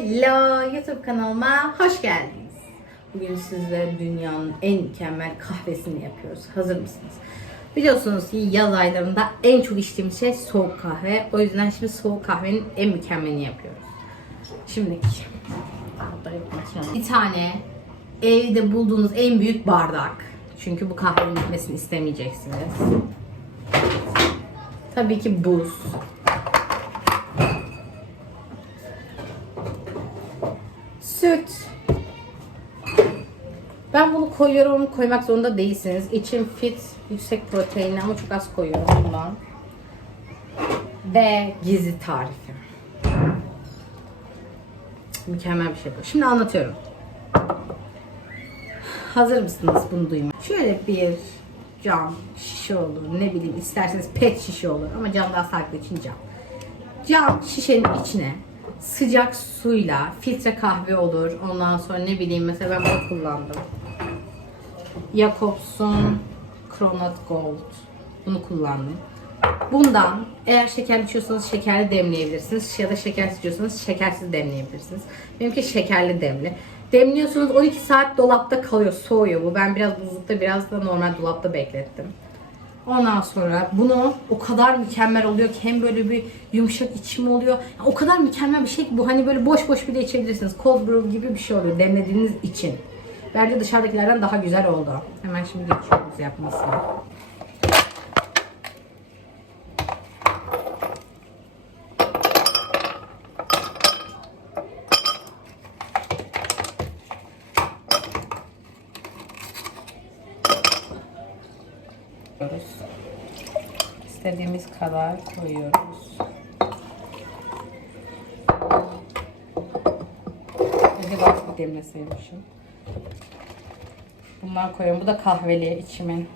Hello YouTube kanalıma hoş geldiniz. Bugün sizlere dünyanın en mükemmel kahvesini yapıyoruz. Hazır mısınız? Biliyorsunuz ki yaz aylarında en çok içtiğimiz şey soğuk kahve. O yüzden şimdi soğuk kahvenin en mükemmelini yapıyoruz. Şimdi bir tane evde bulduğunuz en büyük bardak. Çünkü bu kahvenin bitmesini istemeyeceksiniz. Tabii ki buz. Süt. Ben bunu koyuyorum koymak zorunda değilsiniz. İçim fit, yüksek proteinli ama çok az koyuyorum bundan. Ve gizli tarifim. Mükemmel bir şey bu. Şimdi anlatıyorum. Hazır mısınız bunu duymaya? Şöyle bir cam şişe olur. Ne bileyim isterseniz pet şişe olur. Ama cam daha sağlıklı için cam. Cam şişenin içine sıcak suyla filtre kahve olur. Ondan sonra ne bileyim mesela ben bunu kullandım. Jacobs'un Kronat Gold. Bunu kullandım. Bundan eğer şekerli içiyorsanız şekerli demleyebilirsiniz. Ya da şekersiz içiyorsanız şekersiz demleyebilirsiniz. Benimki şekerli demli. Demliyorsunuz 12 saat dolapta kalıyor, soğuyor bu. Ben biraz buzlukta biraz da normal dolapta beklettim. Ondan sonra bunu o kadar mükemmel oluyor ki hem böyle bir yumuşak içimi oluyor. O kadar mükemmel bir şey ki bu hani böyle boş boş bile içebilirsiniz. Cold brew gibi bir şey oluyor demlediğiniz için. Bence dışarıdakilerden daha güzel oldu. Hemen şimdi geçiyoruz yapmasına. Koyuyoruz. İstediğimiz kadar koyuyoruz. Önce daha demleseymişim. Bundan koyuyorum. Bu da kahveli içimin.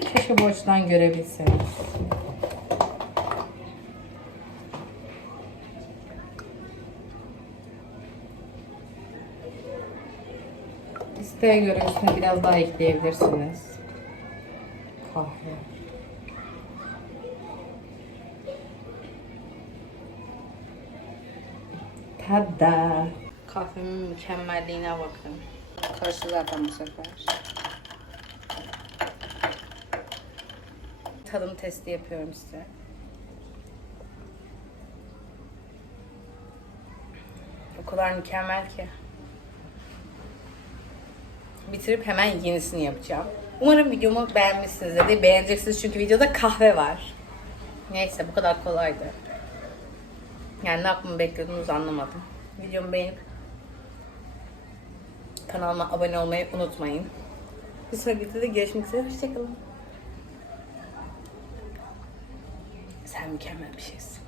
Keşke bu açıdan görebilseniz. İsteğe göre üstüne biraz daha ekleyebilirsiniz. Kahve. Tada. Kahvemin mükemmelliğine bakın. Karşı zaten bu sefer. Tadım testi yapıyorum size. O kadar mükemmel ki bitirip hemen yenisini yapacağım. Umarım videomu beğenmişsinizdir. Beğeneceksiniz çünkü videoda kahve var. Neyse bu kadar kolaydı. Yani ne yapmamı bekliyordunuz anlamadım. Videomu beğenip kanalıma abone olmayı unutmayın. Bir sonraki videoda görüşmek üzere. Hoşçakalın. Sen mükemmel bir şeysin.